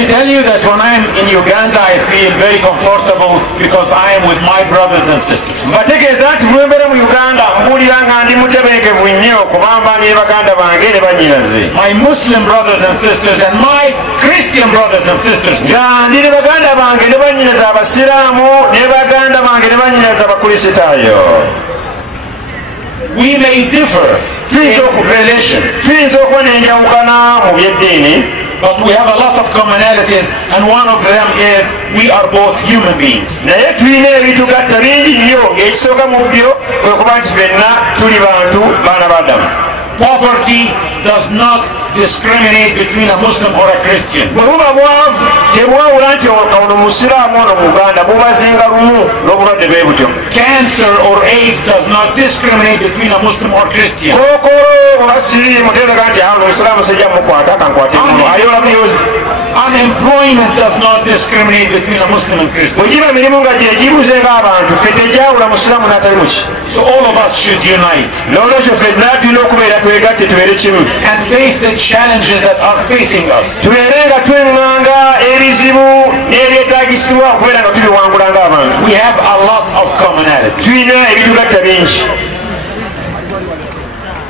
I tell you that when I'm in Uganda, I feel very comfortable because I am with my brothers and sisters. Mbategeeza nti bwembeera mu Uganda mpulira nga ndi mutebenkevu nnyo kubanga ndi baganda bange ne bannyinaze. My Muslim brothers and sisters and my Christian brothers and sisters. Nga ndi ne baganda bange ne bannyinaze abasiraamu ne baganda bange ne bannyinaze abakristaayo. We may differ in religion. Tuyinza okuba n'enjawukana mu by'eddiini. But we have a lot of commonalities, and one of them is we are both human beings. Naye tulina ebitugatta bingi nnyo ng'ekisooka mu byo kwe kuba nti ffenna tuli bantu baana ba Adamu. Poverty does not discriminate between a Muslim or a Christian. Bwe buba bwavu tebwawula nti ono musiraamu ono muganda bubazinga lumu n'obulwadde bwe butyo. Cancer or AIDS does not discriminate between a Muslim or Christian. Kookolo oba siriimu tegeeza nti ono musiraamu sijja mukwata kankwate muno ayola muyozi. Unemployment does not discriminate between a Muslim and Christian. Bwe giba emirimu nga gye gibuze ng'abantu ffe tejawula musiraamu n'atali muki. So all of us should unite. N'olwekyo ffenna tulina okubeera twegatte tubeere kimu. And face the challenges that are facing us. Tubeere nga tweŋŋanga ebizibu n'ebyetaagisibwa okubeera nga tubiwangula ng'abantu. We have a lot of commonality. Tulina ebitugatta bingi.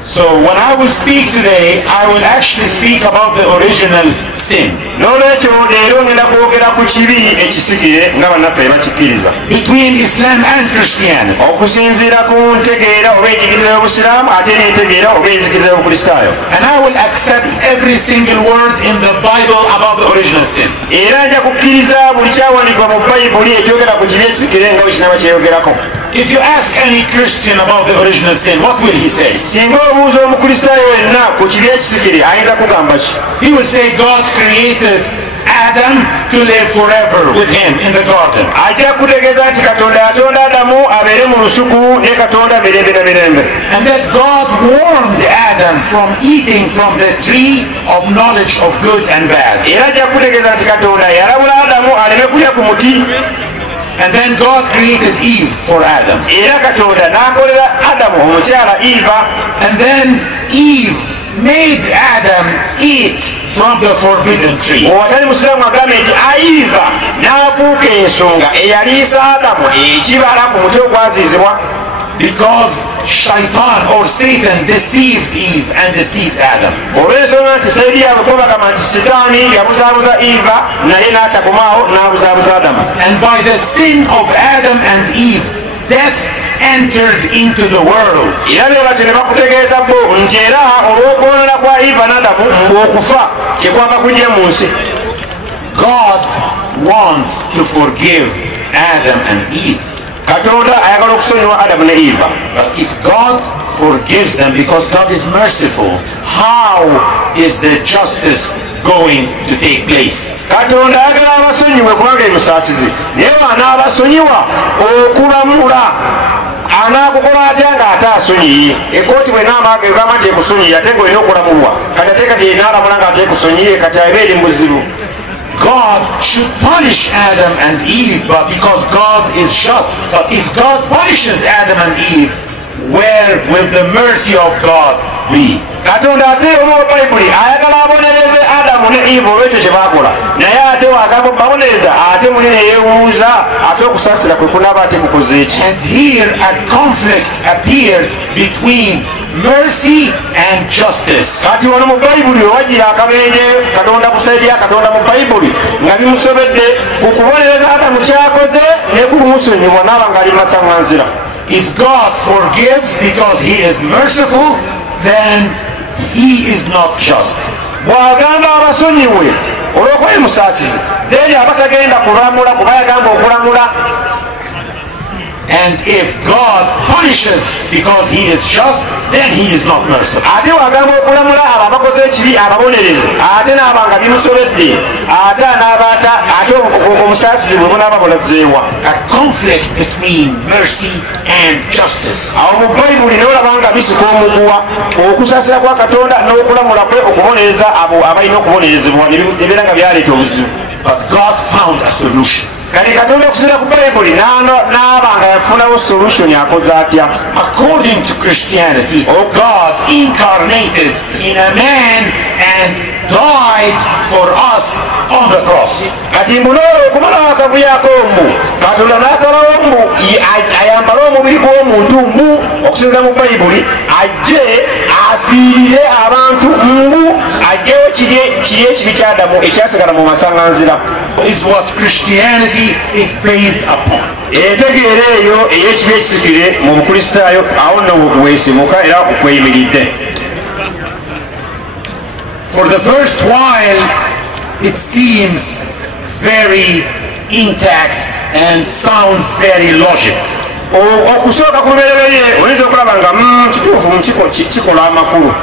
So when I will speak today, I will actually speak about the original sin. N'olwekyo leero ngenda kwogera ku kibi ekisigire nga bannaffe bakikkiriza. Between Islam and Christianity. Okusinziira ku ntegeera oba enjigiriza y'Obusiraamu ate n'entegeera oba enzikiriza y'Obukristaayo. And I will accept every single word in the Bible about the original sin. Era nja kukkiriza buli kyawandiikibwa mu Bayibuli ekyogera ku kibi ekisigire nga bwe kinaaba kyeyogerako. If you ask any Christian about the original sin, what will he say? Singa obuuza omukristaayo yenna ku kibi ekisigire ayinza kugamba ki? He will say God created Adam to live forever with him in the garden. Ajja kutegeeza nti Katonda yatonda Adamu abeere mu lusuku ne Katonda mirembe na mirembe. And that God warned Adam from eating from the tree of knowledge of good and bad. Era ajja kutegeeza nti Katonda yalabula Adamu aleme kulya ku muti. And then God created Eve for Adam. Era Katonda n'akolera Adamu omukyala Eva. And then Eve made Adam eat from the forbidden tree. Owatali musiraamu agambye nti Eva n'afuuka ensonga eyaliisa Adamu ekibala ku muti ogwaziizibwa. Because Shaitan or Satan deceived Eve and deceived Adam. Olw'ensonga nti sayidi yaabwe kuba bagamba nti Sitaani yabuzaabuza Eva naye n'atakomaawo n'abuzaabuza Adamu. And by the sin of Adam and Eve, death entered into the world. Era byo bati ne bakutegeeza bo nti era olw'okwonoona kwa Eva n'Adamu ng'okufa kyekwava kujja mu nsi. God wants to forgive Adam and Eve. Katonda ayagala okusonyiwa Adamu ne Eva. But if God forgives them because God is merciful, how is the justice going to take place? Katonda ayagala abasonyiwe kubanga emusaasizi naye anaabasonyiwa okulamula anaakukola atya nga ate asonyiye. Ekooti bwe naamaaga egamba nti ekusonyiye ate ng'olina okulamulwa kati ate kati enaalamula nga ate ekusonyiye kati abeere mu buzibu. God should punish Adam and Eve, but because God is just. But if God punishes Adam and Eve, where will the mercy of God be? Katonda ate omu Bayibuli ayagala abonereze Adamu ne Eve olw'ekyo kye baakola naye ate wagamba babonereza ate muli ne yeewuuza ate okusaasira kwe kunaaba ate kukoze eki. And here a conflict appeared between mercy and justice. Kati wano mu Bayibuli wajira akabenje Katonda kusaidia Katonda mu Bayibuli nga bimusobedde ku kubonereza Adamu kyakoze ne kumusonyiwa n'aba ng'ali masaŋŋanzira. If God forgives because he is merciful, then he is not just. Bw'agamba abasonyiwe olw'okuba emusaasizi then aba tagenda kulamula kuba yagamba okulamula. And if God punishes because he is just, then he is not merciful. Ate wagamba okulamula abo abakoze ekibi ababonereze ate n'aba nga bimusobedde ate anaabata ate omusaasizi bwe bunaaba bulazeewa. A conflict between mercy and justice. Awo mu Bayibuli n'olaba nga bisika omuguwa okusaasira kwa Katonda n'okulamula kwe okubonereza abo abalina okubonerezebwa ebibeera nga byaleeta obuzibu. But God found a solution. Kati Katonda okusinziira ku Bayibuli n'aba nga yafunawo solution akoze atya? According to Christianity, God incarnated in a man and died for us on the cross. Kati mbuno okumala wakavuyako mbu Katonda n'asalawo mbu ayambale omubiri gw'omuntu mbu okusinziira mu Bayibuli ajje afiirire abantu mbu ajjewo kiri ekibi ky'Adamu ekyasigala mu masaŋŋanzira. Is what Christianity is based upon. Entegeera eyo ey'ekibi ekisikire mu Bukristaayo awo nno weesimuka era kweyimiridde. For the first while it seems very intact and sounds very logical. Okusooka ku lubereberye oyinza okulaba nga kituufu kikola amakulu.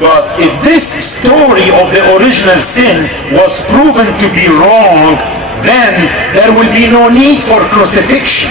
But if this story of the original sin was proven to be wrong, then there will be no need for crucifixion.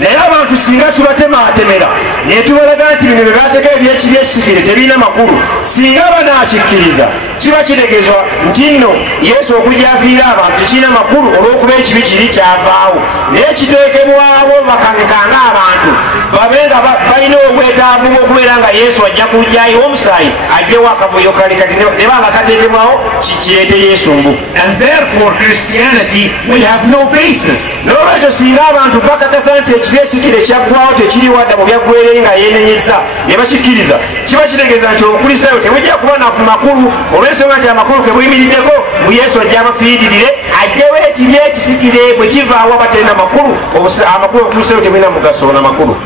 Naye abantu singa tubatematemera ne tubalaga nti bino byebateeka ebyekibi ekisikire tebirina makulu, singa banaakikkiriza kiba kitegezwa nti nno Yesu okujja afiira abantu tekirina makulu olw'okuba ekibi kiri kyavaawo. Naye kiteekebwawo bakangekanga abantu babe nga balina obwetaavu bw'okubeera nga Yesu ajja kujjayo omusaayi ajjewo akavuyo kali kati ne banga kateekebwawo kireete Yesu mbu. And therefore Christianity will have no basis. N'olwekyo singa abantu bakakasa nti ekibi ekisikire kyaggwawo tekiriwo Adamu byaggwereyo nga yeenenyeza ne bakikkiriza, kiba kitegeeza nti Obukristaayo tebujja kuba na ku makulu olw'ensonga nti amakulu ke buyimiriddeko mu Yesu ajja abafiiririre ajjewo ekibi ekisikire bwe kivaawo abatalina makulu. Amakulu Obukristaayo tebulina mugaso na makulu.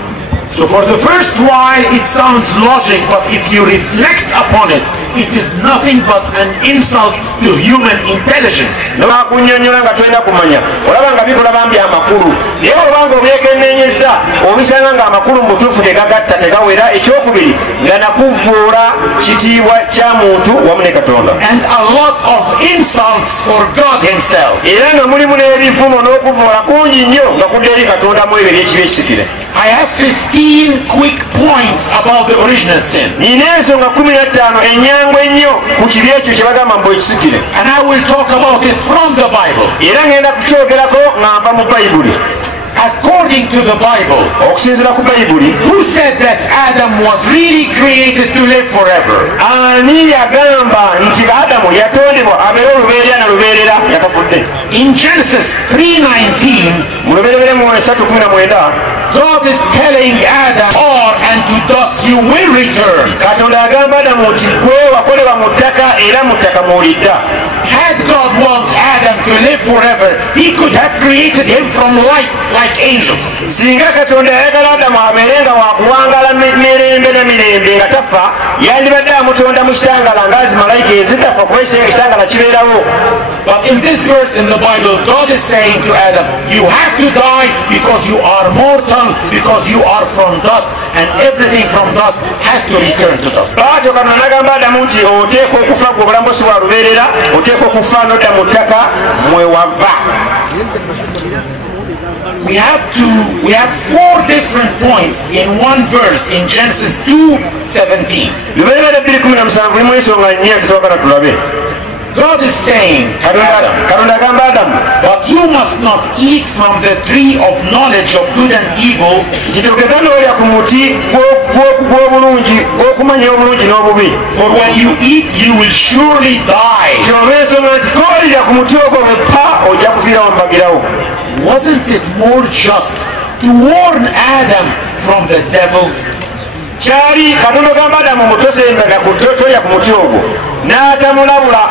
So for the first while it sounds logic, but if you reflect upon it, it is nothing but an insult to human intelligence. Nakunyonyola nga twenda kumanya olaba nga bikola bambi amakulu naye olabanga obyekennenyeza obisanga nga amakulu mu butuufu tegagatta tegawera. Ekyokubiri nga nakuvuula kitiibwa kya muntu wamu ne Katonda. And a lot of insults for God himself. Era nga mulimu n'ebifumo n'okuvuula kungi nnyo nga kudda eri Katonda mu ebyo eby'ekibi ekisikire. I have 15 quick points about the original sin. Nina ensonga 15 ennyangu ennyo ku kibi ekyo kye bagamba mbu ekisikire. And I will talk about it from the Bible. Era ngenda kukyogerako nga nva mu Bayibuli. According to the Bible, okusinziira ku Bayibuli, who said that Adam was really created to live forever? Ani yagamba nti Adamu yatondebwa abeere olubeerera na lubeerera yatafudde? In Genesis 3:19, mu lubereberye mu 3:19, God is telling Adam, and to dust you will return. Katonda agamba Adamu nti gwe wakolebwa mu ttaka era mu ttaka mw'olidda. Had God wanted Adam to live forever, he could have created him from light like angels. Singa Katonda yayagala Adamu abeere nga wakuwangala mirembe na mirembe nga tafa, yandibadde amutonda mu kitangala ng'azi malayika ezitafa kuba ekitangala kibeerawo. But in this verse in the Bible, God is saying to Adam, you have to die because you are mortal, because you are from dust, and everything from dust has to return to dust. Bw'atyo Katonda n'agamba Adamu nti oteekwa okufa gwe obulamu si bwa lubeerera, oteekwa okufa n'odda mu ttaka mwe wava. We have 4 different points in one verse in Genesis 2:17. Lubeerera 2:17 mulimu ensonga nnya zitwagala tulabe. God is saying, Katonda agamba Adamu, but you must not eat from the tree of knowledge of good and evil. Nti togeza n'olya ku muti gw'obulungi gw'okumanya obulungi n'obubi. For when you eat, you will surely die. Ky'oba ensonga nti koolira ku muti ogwo bweppa ojja kufiirawo mbagirawo. Wasn't it more just to warn Adam from the devil? Kyali Katonda gamba Adamu mutosembera tolya ku muti ogwo n'atamulabula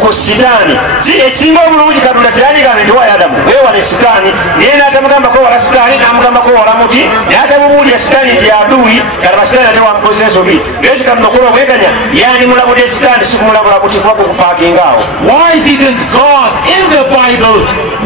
ku sitaani. Si ekisinga obulungi Katonda teyaligamba nti wala Adamu weewale sitaani, naye n'atamugamba kwewala sitaani n'amugamba kwewala muti, naye atamubuulira sitaani nti yaduuyi kalaba sitaani ate wamukozesa ensobi. Lwekyo Katonda okuba obweganya yandimulabudde sitaani si kumulabula muti kuba gukupaakinga awo. Why didn't God in the Bible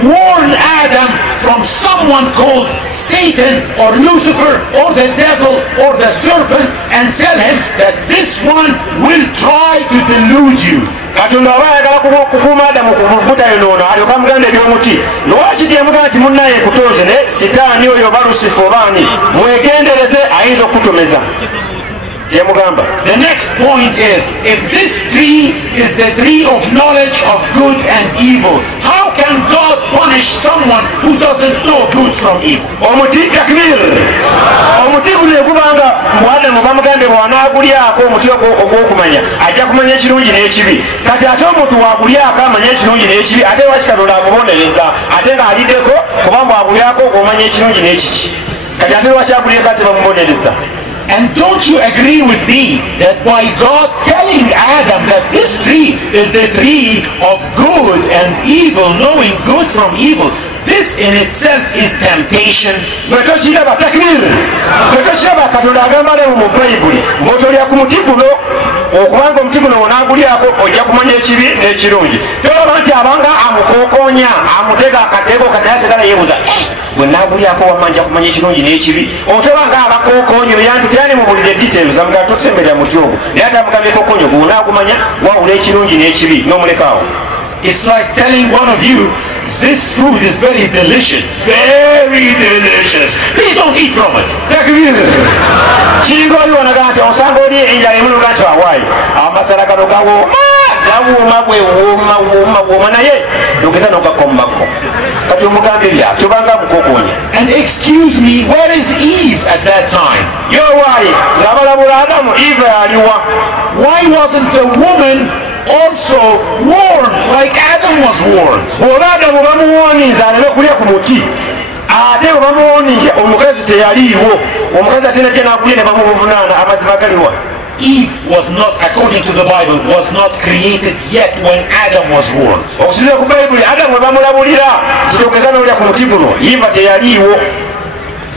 warn Adam from someone called Satan or Lucifer or the devil or the serpent and tell him that this one will try to delude you? Katonda aba ayagala kukuuma Adamu ku butayonoona alyoka amuganda eby'omuti. Lwaki tyamugamba nti munnaye kutonze ne sitaani oyo oba Lusifa oba ani mwegendereze ayinza okukutomeza. yamugamba The next point is, if this tree is the tree of knowledge of good and evil, how can God punish someone who doesn't know good from evil? omuti takbir omuti guno gubanga Adamu bamugambe bw'anaagulyako omuti ogw'okumanya ajja kumanya ekirungi n'ekibi kati ate omuntu waagulyako amanya ekirungi n'ekibi ate lwaki Katonda amubonereza ate ng'aliddeko kuba bw'agulyako ogw'omanya ekirungi n'ekiki kati ate lwaki agulyeko ate bamubonereza. And don't you agree with me that by God telling Adam that this tree is the tree of good and evil, knowing good from evil, this in itself is temptation? Bwetokiraba takbir bwetokiraba Katonda agamba leero mu Bayibuli ng'otolya ku muti guno okubanga omuti guno onaagulyako ojja kumanya ekibi n'ekirungi. Tolaba nti abanga amukookonya amutega akatego kaddayasigala yeebuuza bwe naagulyako wamanja kumanya ekirungi n'ekibi. Otobanga abakookonyo yanti teyali mubulire details amugaa tokusemberera muti ogwo naye ate amugambye kookonyo gwe onaagumanya wawula ekirungi n'ekibi n'omulekaawo. It's like telling one of you, this food is very delicious. Very delicious. Please don't eat from it. Kingo oli wanaga nti osanga oli enjala emunoga nti awaayi amasala gano gawooma bwewooma naye ogeza nogakommako kati omugambye bya tobanga mukokonya. And excuse me, where is Eve at that time? Yowaayi ng'abalabula Adamu Eve yaliwa? Why wasn't the woman also warned like Adam was warned? Bw'oba Adamu bamuwooniza aleme kulya ku muti ate bwe bamuwooniye omukazi teyaliiwo omukazi ate najja n'akulya ne bamubuvunaana amazima galiwa? Eve was not, according to the Bible, was not created yet when Adam was warned. Okusinziira ku Bayibuli Adamu we bamulabulira kitogeza n'olya ku muti guno Eva teyaliiwo.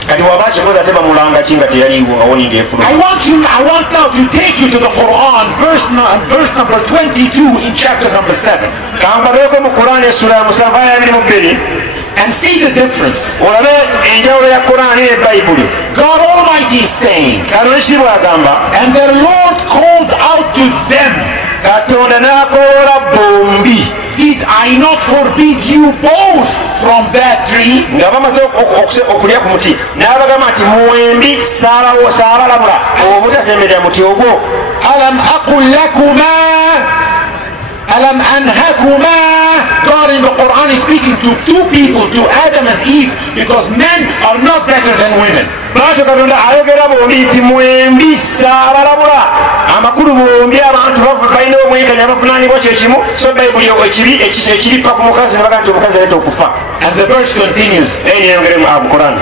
Kati waba kikoza ate bamulanga ki nga teyaliiwo awoninga efuluma. I want now to take you to the Quran, verse number 22 in chapter number 7. Kambabeeko mu Quran essula ya 7:22 and see the difference. Olabe enjawulo ya Quran ne Bayibuli. God Almighty is saying, Katonda ekitiibwa agamba, and their Lord called out to them, Katonda n'akoola bombi, did I not forbid you both from that tree? Nga bamaze okulya ku muti n'abagamba nti mwembi saabalabula obutasemberera muti ogwo. Alam aqul lakuma alam anhakuma. God in the Quran is speaking to two people, to Adam and Eve, because men are not better than women. Lwaki Katonda ayogera bombi nti mwembi saabalabula amakulu bombi abantu balina omwenkanya bavunaanibwa kyekimu so Bayibuli ekiripa ku mukazi ne baga nti omukazi aleeta okufa. And the verse continues, eyongeremu mu Quran,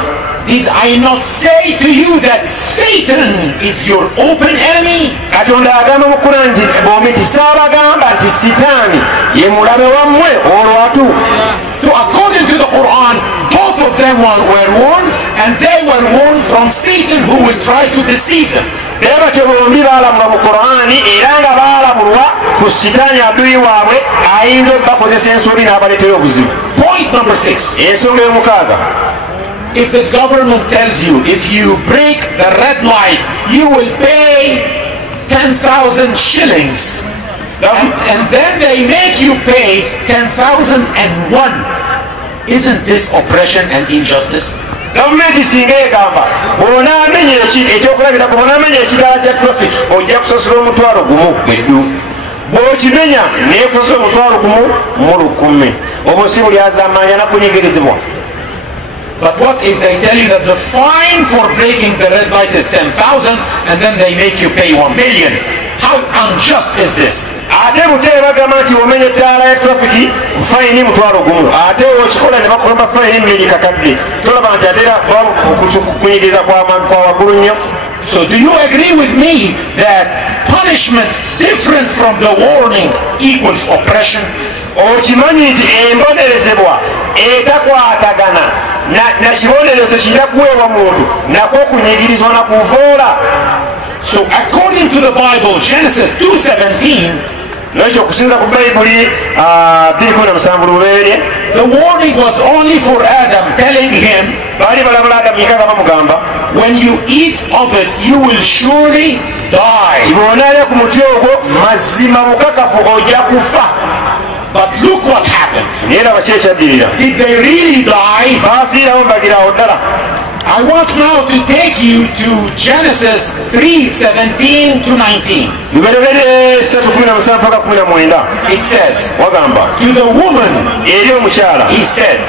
did I not say to you that Satan is your open enemy? Katonda agamba mu Quran nti bombi nti saabagamba nti Sitaani ye mulabe wammwe olwatu. So according to the Quran, both of them were warned, and they were warned from Satan who will try to deceive them. Naye batyo bombi baalamulwa mu Qur'ani era nga baalamulwa ku Sitaani aduyi waabwe ayinza okubakozesa ensobi n'abaleetera obuzibu. Point number 6. Ensonga y'omukaaga. If the government tells you if you break the red light you will pay 10,000 shillings, and then they make you pay 10,001, isn't this oppression and injustice? Gavumenti singa egamba bw'onaamenya ekyokulabirako bw'onaamenya ekitaala kya traffic ojja kusasula omutwalo gumu mweddu, bw'okimenya naye kusasula omutwalo gumu mu 1,000, obwo si buli azaamaanya nakunyigirizibwa. But what if they tell you that the fine for breaking the red light is 10,000 and then they make you pay 1 million? How unjust is this? Ate buteere bagamba nti omenya ettaala ya trafiki fayini mutwalo gumu, ate okikola ne bakugamba fayini mmiri kakadde. Tolaba nti ate kunyigiriza kwa waggulu nnyo. So do you agree with me that punishment different from the warning equals oppression? Okimanyi nti embonerezebwa etakwatagana na kibonerezo kijja kuweebwa muntu nakwo kunyigirizibwa na kuvoola. So according to the Bible, Genesis 2:17, nekyo okusinza ku Bayibuli 2:17, the warning was only for Adam, telling him, baali balabula Adamu yekka nga bamugamba, when you eat of it you will surely die. Bw'onaalya ku muti ogwo mazima mukakafu ojja kufa. But look what happened. Naye laba ki ekyaddirira. Did they really die? Baafiirawo mbagiraawo ddala. I want now to take you to Genesis 3:17 to 19. It says, to the woman, he said,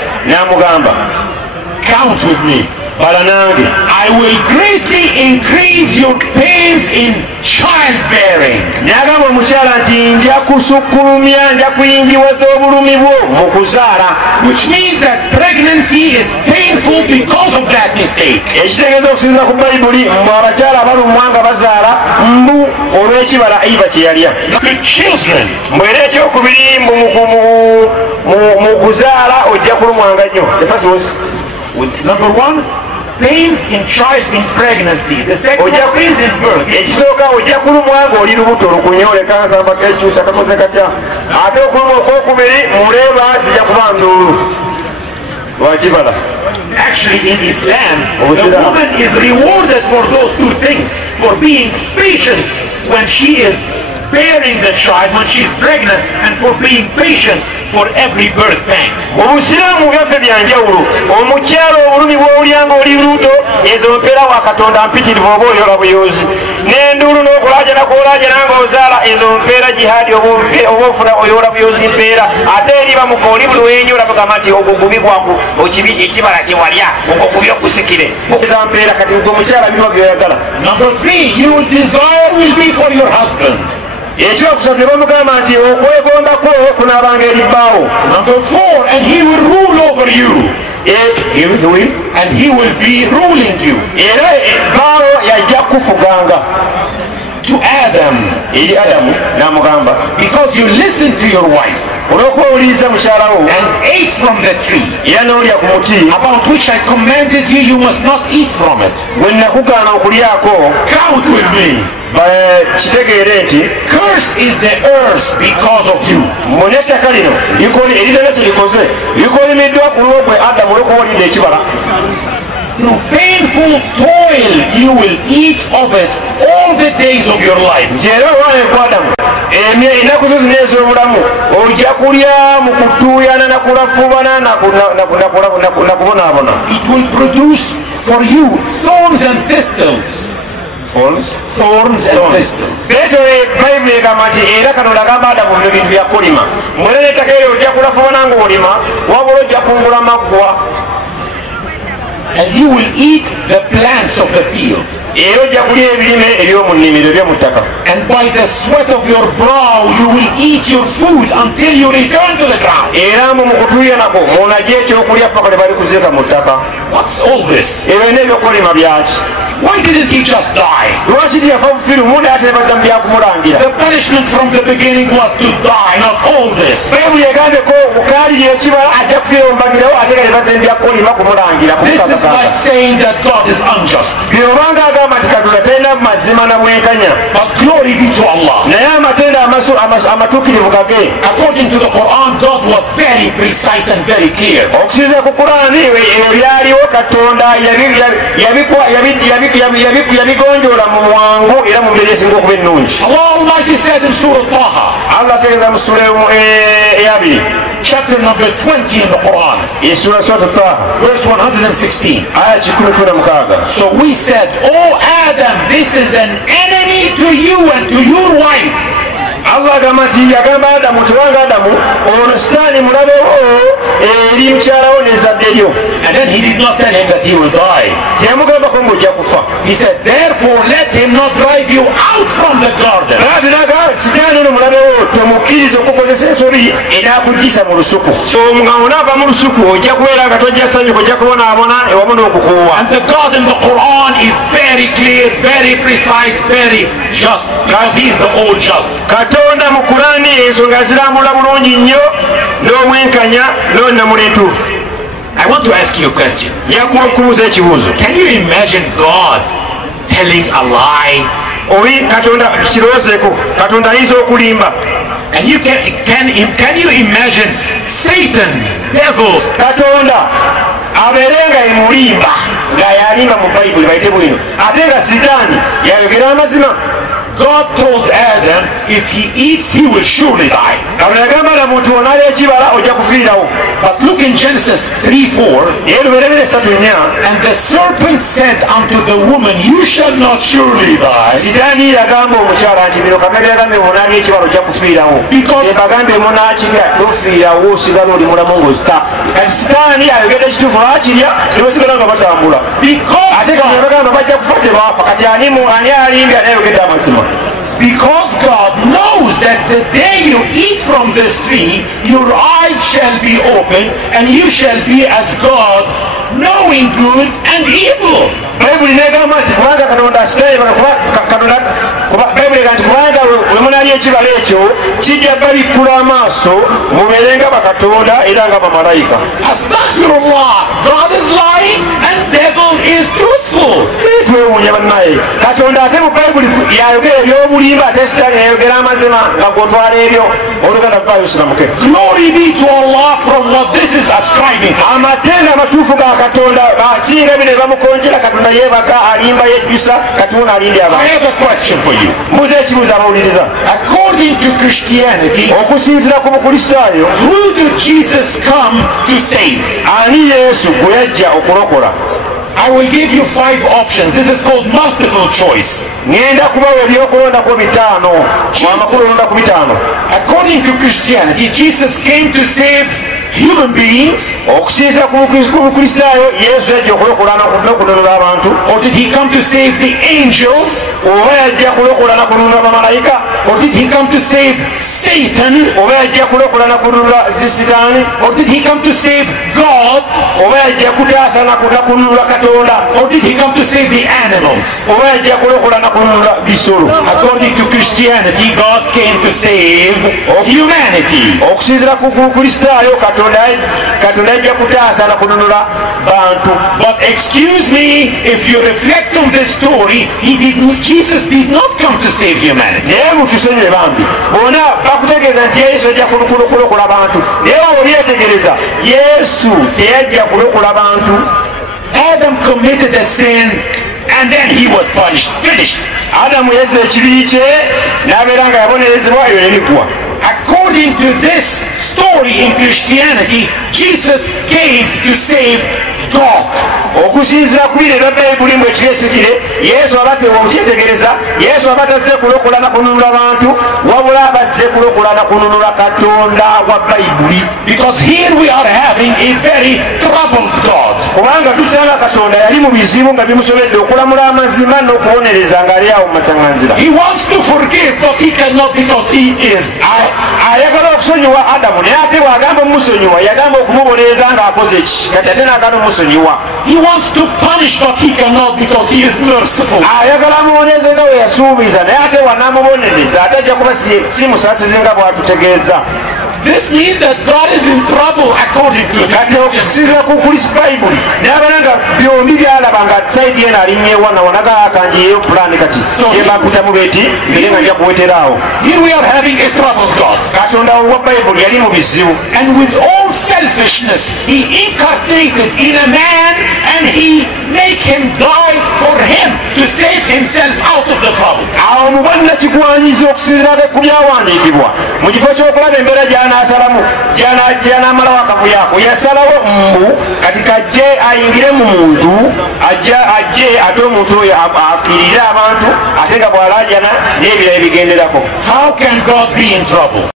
count with me. I will greatly increase your pains in childbearing. Which means that pregnancy is painful because of that mistake. The children. The first was number one, pains in pregnancy. The second one, pains in birth. Actually, in Islam, the woman is rewarded for those two things, for being patient when she is bearing the child, when she's pregnant, and for being patient for every birth pang. Number three, your desire will be for your husband. Number four, and he will rule over you. And he will be ruling you. To Adam, because you listened to your wife and ate from the tree about which I commanded you, you must not eat from it. Count with me. Cursed is the earth because of you. Through painful toil you will eat of it all the days of your life. It will produce for you thorns and thistles. Thorns and thistles. And you will eat the plants of the field. And by the sweat of your brow you will eat your food until you return to the ground. What's all this? Why didn't he just die? The punishment from the beginning was to die, not all this. This is like saying that God is unjust. But glory be to Allah. According to the Quran, God was very precise and very clear. Allah Almighty said in Surah Taha, chapter number 20 in the Quran, verse 116. So we said, oh Adam, this is an enemy to you and to your wife. Allah gamati yagamba Adamu tuwanga Adamu onostani mulabewo eri mkyalawo nezaddeyo. And then he did not tell him that he will die. Temugamba ko ng'ojja kufa. He said, therefore let him not drive you out from the garden. Biraga sitaani no mulabewo tomukkiriza okukozesa ensobi enaakugisa mu lusuku. So nga onaava mu lusuku ojja kubeera nga tojja ssanyu ojja kubonaabona ewamu n'okukuwa. And the God in the Quran is very clear, very precise, very just, because he is the all just. Katonda mu Qurani ensonga zirambula bulungi nnyo n'omwenkanya n'onnamuleetuufu. I want to ask you a question. Can you imagine God telling a lie? And can you imagine Satan, devil, aberenga emulimba nga yalimba mu Bible bayite bwino ate nga Sitaani yayogera amazima. God told Adam, if he eats, he will surely die. But look in Genesis 3:4. And the serpent said unto the woman, you shall not surely die. Because God knows that the day you eat from this tree, your eyes shall be opened, and you shall be as gods, knowing good and evil. Astaghfirullah, God is lying and devil is truthful. Glory be to Allah from what this is ascribing to. I have a question for you. According to Christianity, who did Jesus come to save? I will give you 5 options. This is called multiple choice. According to Christianity, Jesus came to save human beings. Or did he come to save the angels? Or did he come to save Satan? Or did he come to save God? Or did he come to save the animals? According to Christianity, God came to save humanity. But excuse me, if you reflect on this story, Jesus did not come to save humanity. Adam committed a sin and then he was punished. Finished. According to this story in Christianity, Jesus came to save God. okusinzira ku bino ebya bayibuli mwe kyesigire yesu abatewa okukyetegereza yesu abatazze kulokola na kununula bantu wabula abazze kulokola na kununula katonda wa bayibuli. Because here we are having a very troubled God. kubanga tukyanga katonda yali mu bizibu nga bimusobedde okulamula amazima n'okubonereza ng'ali awo mu matanganzira. He wants to forgive but he cannot because he is ayagala okusonyiwa Adamu naye ate bw'agamba omusonyiwa yagamba okumubonereza ng'akoze ki kati ate n'agala omusonyiwa. He wants to punish but he cannot because he is merciful. ayagala amubonereze nga we yasuubiza naye ate wanaamubonereza ate ajja kuba si musaasizi nga bw'atutegeeza. This means that God is in trouble according to kati okusinziira ku Bayibuli n'abalanga byombi byalaba nga saidi eno alinyeewa na wanaga akanjiyeyo pulaani kati gyebakutamu beeti mbere nga nja kuweteraawo. Here we are having a troubled God. katonda wa Bayibuli yali mu bizibu. And with all selfishness he incarnated in a man and he make him die for him to save himself out of the trouble. awo mu bannakigwanyiza okusinziira ku byawandiikibwa mu kifo ky'okulaba embeera gy'anaasalamu gy'anaamalawo akavuyo ako yasalawo mbu kati kajje ayingire mu muntu ajje ate omuntu oyo afiirire abantu ate nga bw'alaajana n'ebirala bigenderako. How can God be in trouble?